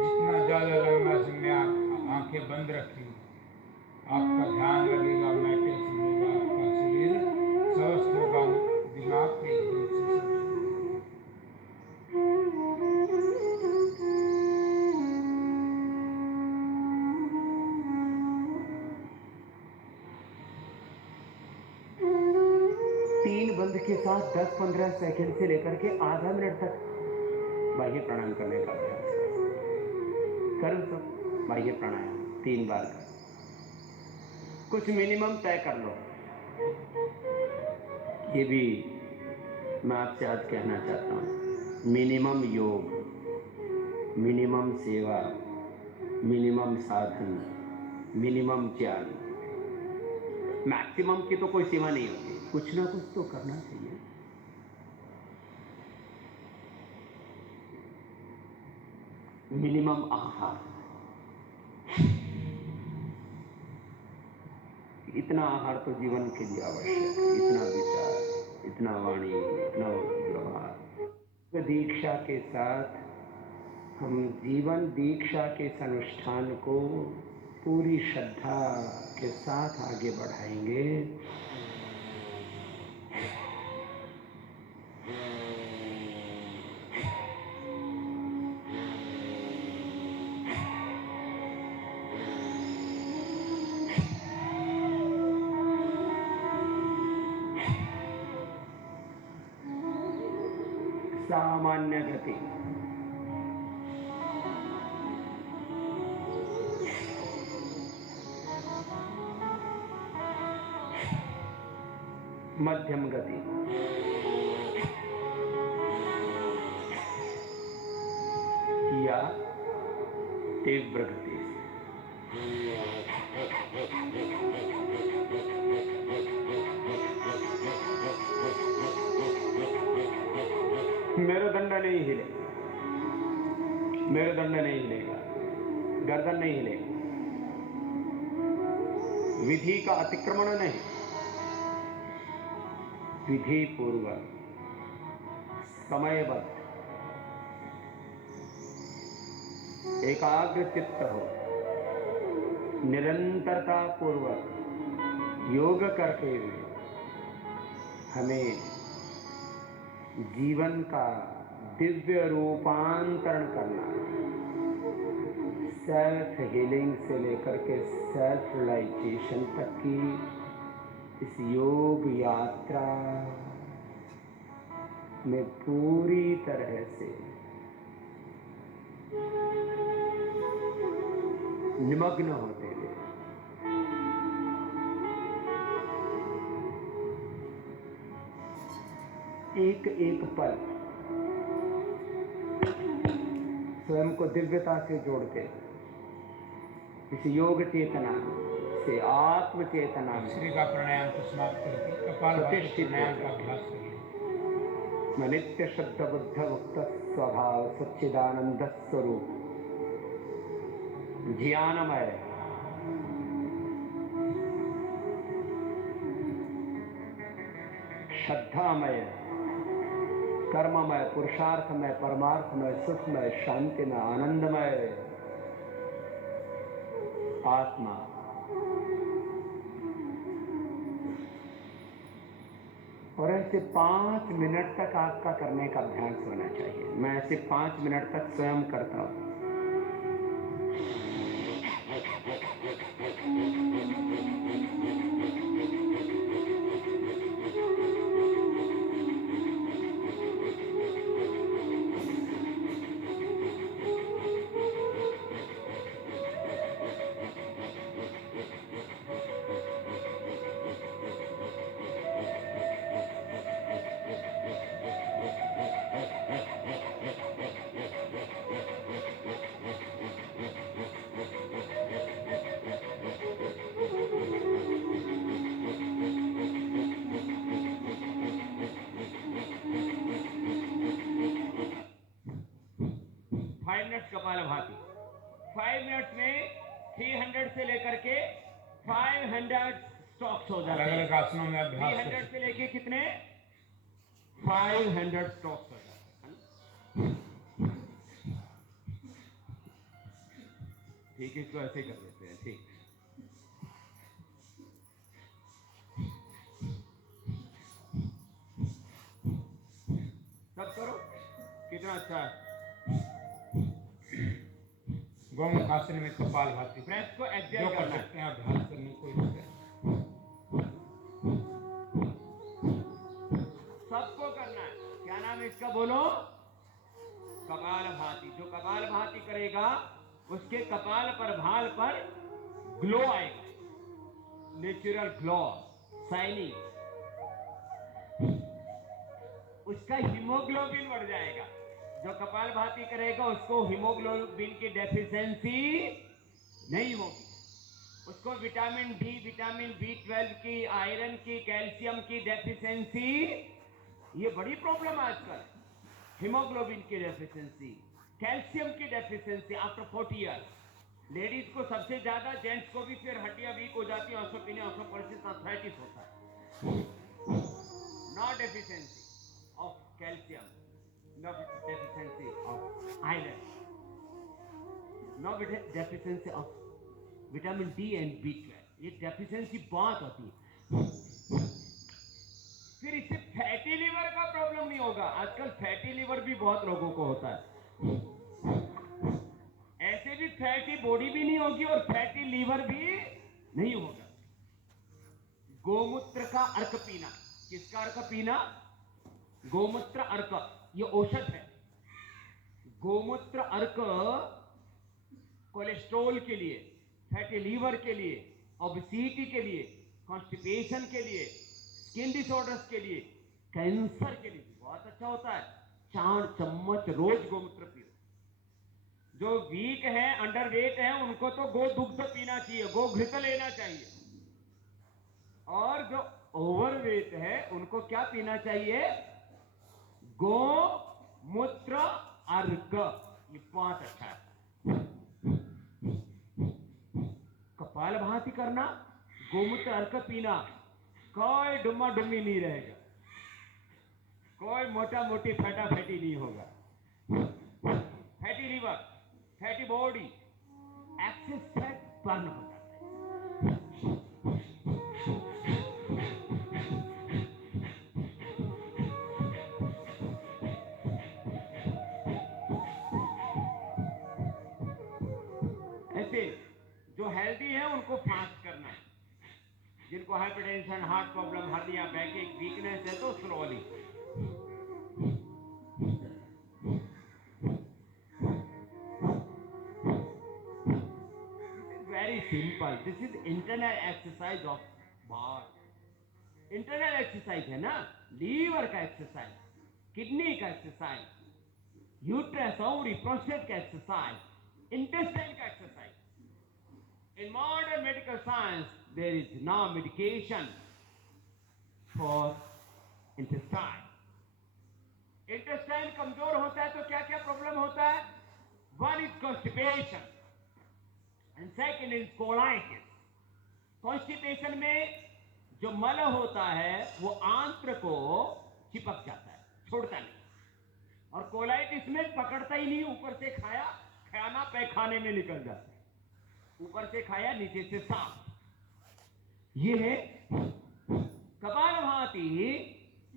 जितना ज़्यादा लंबा समय आप आंखें बंद रखेंगे आपका ध्यान लगेगा, मेडिटेशन होगा, आपका शरीर स्वस्थ होगा, दिमाग एकदम से शांत होगा। तीन बंद के साथ 10-15 सेकंड से लेकर के आधा मिनट तक बाह्य प्राणायाम करने का अभ्यास करो। सब बाह्य प्राणायाम 3 बार कर। कुछ मिनिमम तय कर लो। ये भी मैं आपसे आज कहना चाहता हूँ, मिनिमम योग, मिनिमम सेवा, मिनिमम साधन, मिनिमम ज्ञान। मैक्सिमम की तो कोई सीमा नहीं होती, कुछ ना कुछ तो करना चाहिए। मिनिमम आहार, इतना आहार तो जीवन के लिए आवश्यक है। इतना विचार, इतना वाणी, इतना व्यवहार। दीक्षा के साथ हम जीवन दीक्षा के इस अनुष्ठान को पूरी श्रद्धा के साथ आगे बढ़ाएंगे। सामान्य गति, मध्यम गति, या तीव्र गति। नहीं हिले, मेरुदंड नहीं हिलेगा, गर्दन नहीं हिलेगा, विधि का अतिक्रमण नहीं, विधि पूर्वक समयबद्ध एकाग्र चित्त हो, निरंतरता पूर्वक योग करते हुए हमें जीवन का दिव्य रूपांतरण करना है। सेल्फ हीलिंग से लेकर के सेल्फ रियलाइजेशन तक की इस योग यात्रा में पूरी तरह से निमग्न होते हुए एक एक पल स्वयं को दिव्यता से जोड़ते इस योग चेतना से आत्म चेतना में श्री का प्राणायाम को समाप्त करके कपालभाति प्रतिष्ठित प्राणायाम का अभ्यास करिए। मैं नित्य शुद्ध बुद्ध मुक्त स्वभाव सच्चिदानंद स्वरूप ज्ञानमय श्रद्धामय कर्ममय पुरुषार्थमय परमार्थमय सुखमय शांतिमय आनंदमय आत्मा और ऐसे 5 मिनट तक आपका करने का अभ्यास होना चाहिए। मैं ऐसे 5 मिनट तक स्वयं करता हूं। कपालभाति 5 मिनट्स में 300 से लेकर के 500 स्टॉक्स हो जाते अलग हैं। अलग आसनों में अभ्यास 300 से लेके कितने 500 स्टॉक्स हो जाते हैं। ठीक है, इसको ऐसे कर देते हैं। ठीक, सब करो, कितना अच्छा है। गौमुख आसन में कपालभाति ब्रेथ को जो एग्जैक्ट कर करना है। सकते हैं अभ्यास करने को सबको करना है। क्या नाम है इसका बोलो? कपालभाति। जो कपालभाति करेगा उसके कपाल पर भाल पर ग्लो आएगा, नेचुरल ग्लो, शाइनिंग। उसका हीमोग्लोबिन बढ़ जाएगा। जो कपालभाति करेगा उसको हीमोग्लोबिन की डेफिशिएंसी नहीं होगी। उसको विटामिन डी, विटामिन B12 की, आयरन की, कैल्शियम की डेफिशिएंसी, ये बड़ी प्रॉब्लम है आजकल। हीमोग्लोबिन की डेफिशिएंसी, कैल्शियम की डेफिशिएंसी आफ्टर 40 ईयर्स। लेडीज को सबसे ज्यादा, जेंट्स को भी फिर हड्डियां वीक हो जाती है, ऑस्टियोपेनिया, ऑस्टियोपोरोसिस, आर्थराइटिस होता है। Not deficiency of calcium, no deficiency of iron, no deficiency of vitamin D and B12। ये डेफिशिएंसी बहुत होती है। फिर इससे फैटी लीवर का प्रॉब्लम नहीं होगा। आजकल फैटी लीवर भी बहुत लोगों को होता है। ऐसे भी फैटी बॉडी भी नहीं होगी और फैटी लीवर भी नहीं होगा। गोमूत्र का अर्क पीना। किसका अर्क पीना? गोमूत्र अर्क, ये औषध है। गोमूत्र अर्क कोलेस्ट्रॉल के लिए, फैटी लीवर के लिए, ओबेसिटी के लिए, कॉन्स्टिपेशन के लिए, स्किन डिसऑर्डर्स के लिए, कैंसर के लिए बहुत अच्छा होता है। 4 चम्मच रोज गोमूत्र पियो। जो वीक है, अंडरवेट है, उनको तो गो दुग्ध पीना चाहिए, गो घृत लेना चाहिए। और जो ओवरवेट है उनको क्या पीना चाहिए? गो मूत्र अर्क, ये 5 अच्छा है। कपालभाति करना, गोमूत्र अर्क पीना, कोई डुम्मा डुम्मी नहीं रहेगा, कोई मोटा मोटी फटा फैटी नहीं होगा। Fatty liver, fatty body, excess fat burn हो जाता है। ऐसे जो हेल्दी है उनको फास्ट करना है, जिनको hypertension, heart problem, hernia, back weakness है तो slowly. Very simple. This is internal exercise of body. Internal exercise है ना, लीवर का एक्सरसाइज, किडनी का एक्सरसाइज, यूट्रस, ओवरी, प्रोस्टेट का एक्सरसाइज, इंटेस्टाइन का exercise. In modern medical science, there is no medication for intestine. Intestine कमजोर होता है तो क्या क्या प्रॉब्लम होता है? One is constipation and second is colitis. Constipation में जो मल होता है वो आंत्र को चिपक जाता है, छोड़ता नहीं। और कोलाइटिस में पकड़ता ही नहीं, ऊपर से खाया, खाना पैखाने में निकल जाता है, ऊपर से खाया नीचे से साफ। ये है कपालभाति,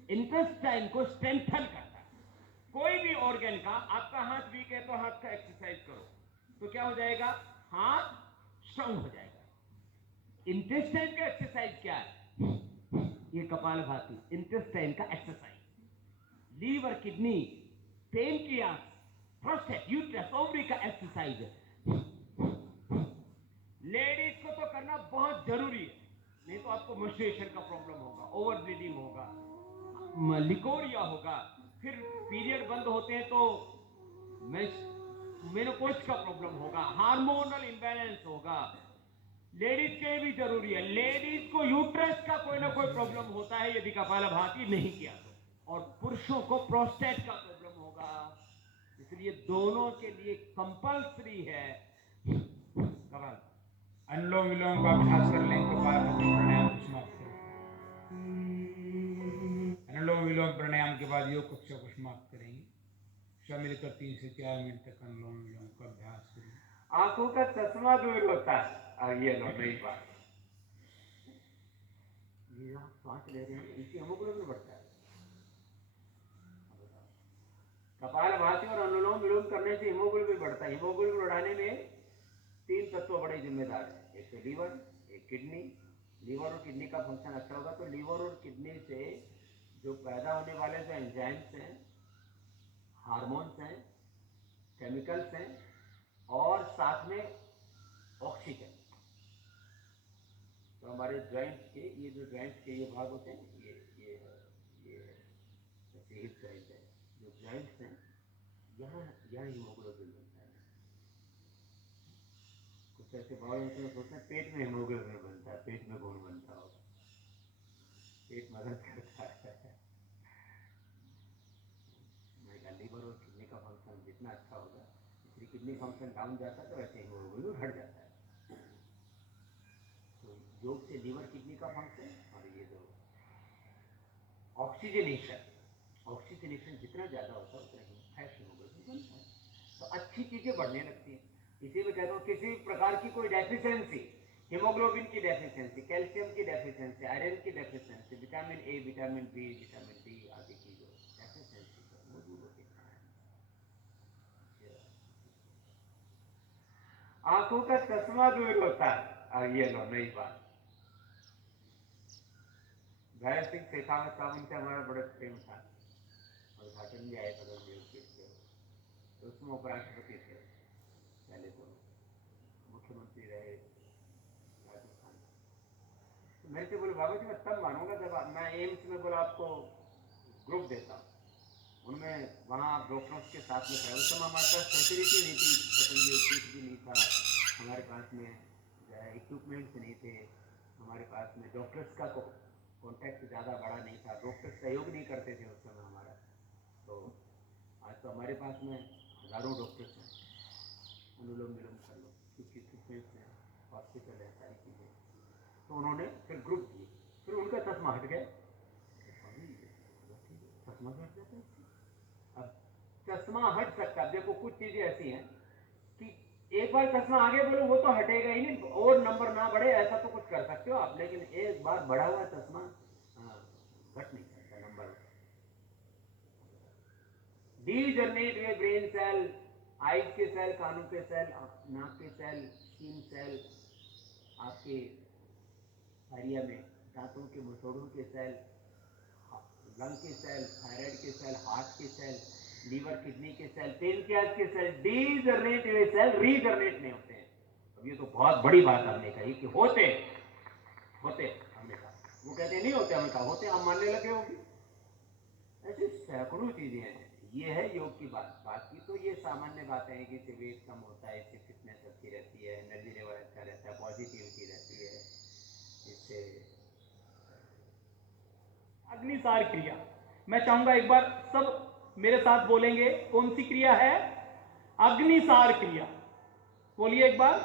इंटेस्टाइन को स्ट्रेंथन करता है। कोई भी ऑर्गन का, आपका हाथ वीक है तो हाथ का एक्सरसाइज करो तो क्या हो जाएगा? हाथ स्ट्रांग हो जाएगा। इंटेस्टाइन का एक्सरसाइज क्या है? ये कपालभाति इंटेस्टाइन का exercise. Liver, kidney, pancreas, prostate, uterus, ovary का एक्सरसाइज है। लेडीज को तो करना बहुत जरूरी है, नहीं तो आपको menstruation का प्रॉब्लम होगा, ओवर ब्लीडिंग होगा, लिकोरिया होगा, फिर पीरियड बंद होते हैं तो मेनोपॉज का प्रॉब्लम होगा, हार्मोनल इंबैलेंस होगा। लेडीज के लिए भी जरूरी है। लेडीज को यूट्रस का कोई ना कोई प्रॉब्लम होता है यदि कपालभाति नहीं किया तो, और पुरुषों को प्रोस्टेट का प्रॉब्लम होगा। इसलिए दोनों के लिए कंपल्सरी है कपाल। अनुलोम विलोम का अभ्यास कर लें, कपालभाति प्राणायाम को समाप्त करें। अनुलोम विलोम प्राणायाम के बाद योग कक्षा को समाप्त करेंगे। सब मिलकर 3 से 4 मिनट तक अनुलोम विलोम का अभ्यास करें। आंखों का चश्मा दूर होता है, और ये लो नई बात, ये आप सांस ले रहे हैं, इनकी हेमोग्लोबिन बढ़ता है। कपालभाति और अनुलोम विलोम करने से हीमोग्लोबिन बढ़ता है। हीमोग्लोबिन बढ़ाने में 3 तत्व बड़े जिम्मेदार हैं, एक तो लीवर, एक किडनी। लीवर और किडनी का फंक्शन अच्छा होगा तो लीवर और किडनी से जो पैदा होने वाले जो एंजाइम्स हैं, हार्मोन्स हैं, केमिकल्स हैं, और साथ में ऑक्सीजन, तो हमारे जॉइंट्स के, ये जो जॉइंट्स के ये भाग होते हैं, ये हिप जॉइंट है, जो जॉइंट्स हैं, यहाँ हीमोग्लोबिन बनता है। कुछ ऐसे भाव होते हैं, सोचते हैं पेट में हीमोग्लोबिन बनता है, पेट में खून बनता होगा, पेट मदद करता है। लीवर और किडनी का फंक्शन जितना अच्छा होगा, इसलिए किडनी फंक्शन डाउन जाता है तो ऐसे हीमोग्लोबिन घट जाता है। तो योग से लीवर, किडनी का फंक्शन, और ये जो ऑक्सीजनेशन जितना ज़्यादा होता है उतना फ्रेश हीमोग्लोबिन बनता है, तो अच्छी चीज़ें बढ़ने लगती हैं। इसी में कहता हूँ किसी प्रकार की कोई डेफिशिएंसी, हीमोग्लोबिन की डेफिशिएंसी, कैल्शियम की डेफिशिएंसी, आयरन की deficiency, vitamin A, vitamin B, vitamin D आदि की जो डेफिशिएंसी है वो दूर होती है। आंखों का चश्मा दूर होता है, और ये लो नई बात। भैर सिंह शेखावत साहब से हमारा बड़ा प्रेम था, उद्घाटन भी आए पदम से, तो उसमें उपराष्ट्रपति थे, पहले तो मुख्यमंत्री रहे राजस्थान। तो मेरे से बोले बाबा जी मैं तब मानूंगा जब मैं एम्स में बोला आपको ग्रुप देता हूँ, उनमें वहाँ आप डॉक्टर्स के साथ में खड़े। उस समय हमारे पास फैसिलिटी नहीं थी, पतंजलि किट भी नहीं था हमारे पास में, इक्विपमेंट्स नहीं थे हमारे पास में, डॉक्टर्स का कॉन्टैक्ट ज़्यादा बड़ा नहीं था, डॉक्टर सहयोग नहीं करते थे उस समय हमारा। तो आज तो हमारे पास में हज़ारों डॉक्टर्स हैं, अनुलोम विलोम कर लो, क्योंकि इक्विपमेंट्स हैं, हॉस्पिटल है, सारी चीज़ें। तो उन्होंने फिर ग्रुप दिए, फिर उनका चश्मा हट गया, चश्मा हट जाता है। अब चश्मा हट सकता है, देखो कुछ चीज़ें ऐसी हैं कि एक बार चश्मा आगे बोलो वो तो हटेगा ही नहीं, और नंबर ना बढ़े ऐसा तो कुछ कर सकते हो आप, लेकिन एक बार बढ़ा हुआ चश्मा घट नहीं सकता नंबर। डीजनरेट हुए ब्रेन सेल, आइज के सेल, कानों के सेल, नाक के सेल, स्किन सेल, आपके एरिया में दांतों के मसोड़ों के सेल, लंग के सेल, थायराइड के सेल, हार्ट के सेल, लीवर किडनी के सेल, पेनक्रियाज के सेल, डीजनरेट हुए सेल रीजनरेट नहीं होते हैं। अब ये तो बहुत बड़ी बात हमने कही कि होते हमने कहा, वो कहते नहीं होते, हमने कहा होते, हम मानने लगे होंगे। ऐसे सैकड़ों चीजें हैं। ये है योग की बात। बाकी तो ये सामान्य बातें हैं कि इससे वेट कम होता है, इससे फिटनेस अच्छी रहती है, एनर्जी लेवल अच्छा रहता है, पॉजिटिविटी रहती है, इससे अग्निसार क्रिया। मैं चाहूंगा एक बार सब मेरे साथ बोलेंगे, कौन सी क्रिया है? अग्निसार क्रिया। बोलिए एक बार।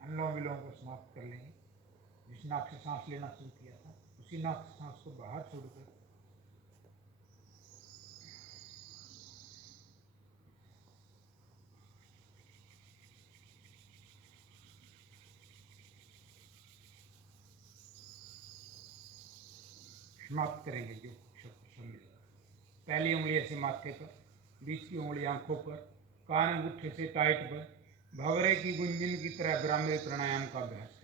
अनुलोम विलोम को समाप्त कर लेंगे। जिस नाक से सांस लेना शुरू किया था उसी नाक से सांस को बाहर छोड़कर समाप्त करेंगे जो शब्द सब मिलेगा। पहली उंगली ऐसे माथे पर, बीच की उंगली आंखों पर, कान अंगूठे से टाइट पर, भंवरे की गुंजन की तरह भ्रामरी प्राणायाम का अभ्यास करेंगे।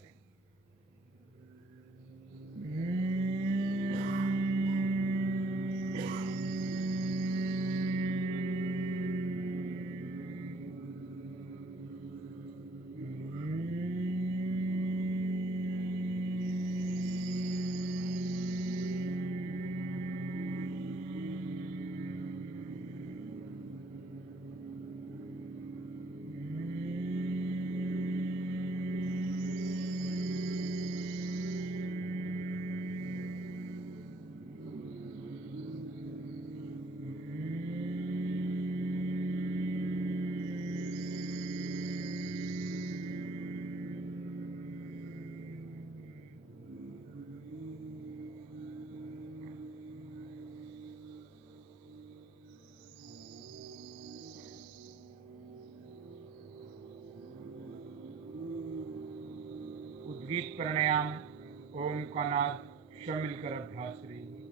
उद्गीत प्राणायाम ओम का नाद सब मिलकर अभ्यास करेंगे।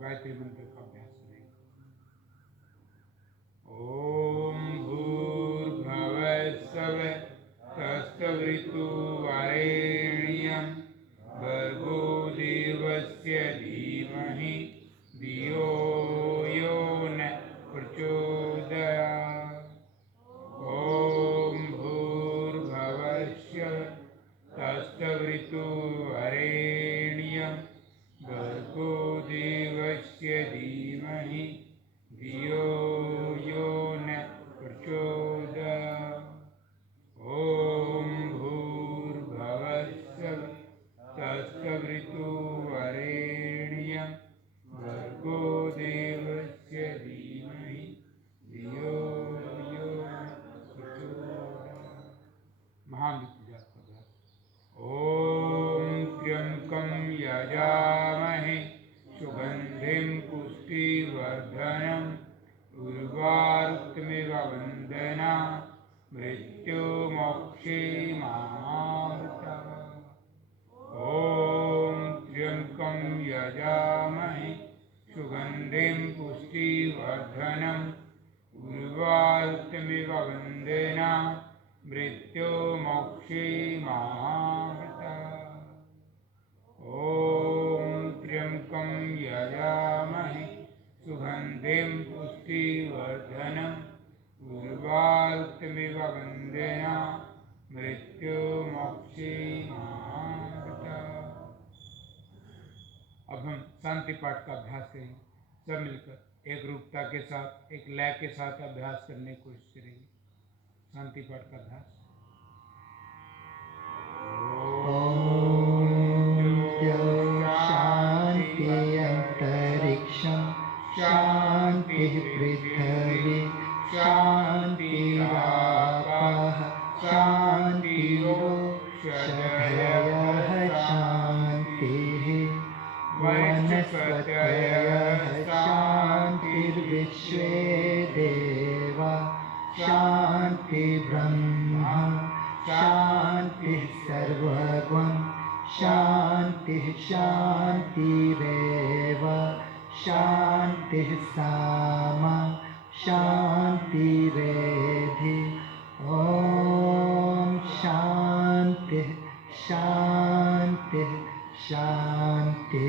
गायत्री मंत्र का अभ्यास करेंगे। ओम भूर्भुवः स्वः तत्सवितुर्वरेण्यं भर्गो देवस्य धीमहि धियो यो न प्रचोदयात्। ओम भूर्भुवः स्वः तत्सवितुर्वरेण्यं भर्गो देवस्य धीमहि धियो यो न प्रचोदयात्। ओम भूर्भुवः स्वः तत्सवितुर्वरेण्यं भर्गो देवस्य धीमहि धियो यो न प्रचोदयात्। महामृत्युंजय का अभ्यास। ओम त्र्यंबकं यजामहे सुगंधिं पुष्टिवर्धनम् उर्वारुकमिव वन्दनात् मृत्युमोक्षे मामृतात्। ओम त्र्यंबकं यजामहे सुगंधिं पुष्टिवर्धनम् उर्वारुकमिव वन्देन मृत्युमोक्षे महामृता। ॐ त्र्यंबकं यजामहे सुगंधिं पुष्टिवर्धनम् उर्वारुकमिव वन्देन मृत्युमोक्षे महामृता। अब हम शांति पाठ का अभ्यास करेंगे। सब मिलकर एक रूपता के साथ, एक लय के साथ अभ्यास करने की कोशिश करेंगे। शांति पाठ का अभ्यास। शांति अंतरिक्षं शांति पृथ्वी शांतिरापः शांतिरोषधयः शांतिः वनस्पतयः शांतिर्विश्वे देवा शांति ब्रह्म शांति सर्वगं शांति शांतिरेव शांति सामा शांतिरेधि। ॐ शांति शांति शांति।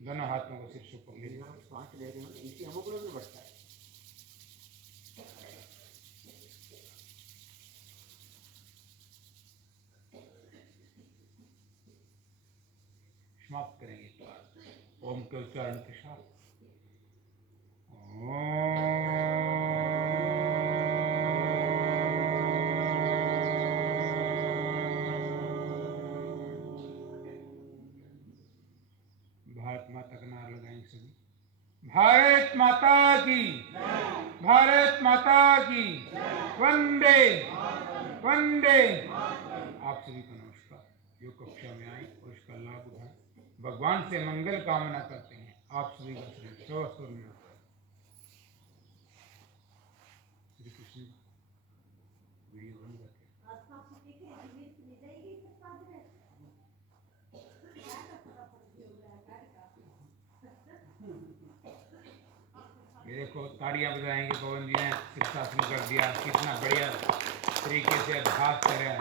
दोनों हाथों को सिर पर ले आप श्वास ले रहे हो, इनकी हेमोग्लोबिन बढ़ता है। समाप्त करेंगे इस बार ओम के उच्चारण के साथ। भारत माता का नारा लगाएंगे सभी। भारत माता की, भारत माता की, वंदे वंदे। आप सभी को नमस्कार। योग कक्षा में आए और इसका लाभ उठाएं। भगवान से मंगल कामना करते हैं। आप सभी का स्वस्थ में श्री कृष्ण वीडियो बन जाते। देखो ताड़ियां बजाएंगे। पवन जी ने शीर्षासन कर दिया। कितना बढ़िया तरीके से अभ्यास कर रहे हैं।